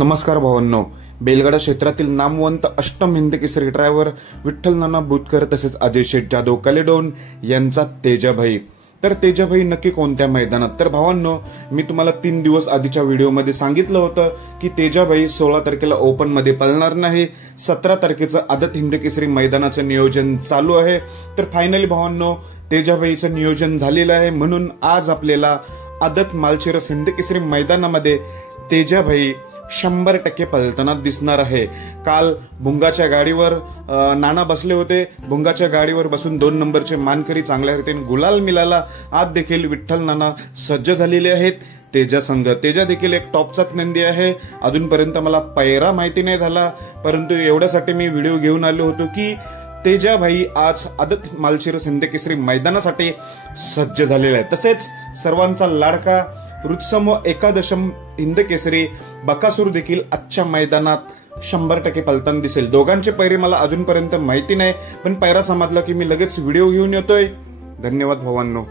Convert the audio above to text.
नमस्कार भावांनो, बेलगाडा क्षेत्रातील नामवंत अष्टम हिंद केसरी ड्रायव्हर विठ्ठल नाना बुतकर तसेच अजय शेठ जाधव कलेडोन यांचा तेजाभाई। तर तेजाभाई नक्की कोणत्या मैदानात? तर भावांनो, मी तुम्हाला 3 दिवस आधीच्या व्हिडिओमध्ये सांगितलं होतं की तेजाभाई 16 तारखेला ओपन मध्ये पळणार नाही, 17 तारखेचं आदत हिंद केसरी मैदानाचं नियोजन चालू आहे। तर फायनली भावांनो, तेजाभाईचं नियोजन झालेलं आहे, म्हणून आज आपल्याला आदत मालशिरस हिंद केसरी मैदानामध्ये तेजाभाई 100% पलताना दिसणार आहे। काल भुंगाच्या गाडीवर नाना बसले होते, भुंगाच्या गाडीवर बसून 2 नंबरचे मानकरी चांगल्या रीतीने गुलाल मिळाला। आज देखील विठ्ठल नाना सज्ज झालेले आहेत तेजा संघ। तेजा देखील एक टॉपचा नंदी आहे। अजूनपर्यंत मला पैरा माहिती नाही झाला, परंतु एवढ्यासाठी मी व्हिडिओ घेऊन आलो होतो की तेजाभाई आज आदत मालशिरस हिंद केसरी मैदानासाठी सज्ज झालेला आहे। तसेच सर्वांचा लाडका रुत्सम एकादशम हिंद केसरी बकासूर देखील आजच्या मैदानात 100% पलताना दिसेल। दोघांचे पैरे मला अजूनपर्यंत माहिती नाही, पण पैरा समजला की मी लगेच व्हिडिओ घेऊन येतोय। धन्यवाद भावांनो।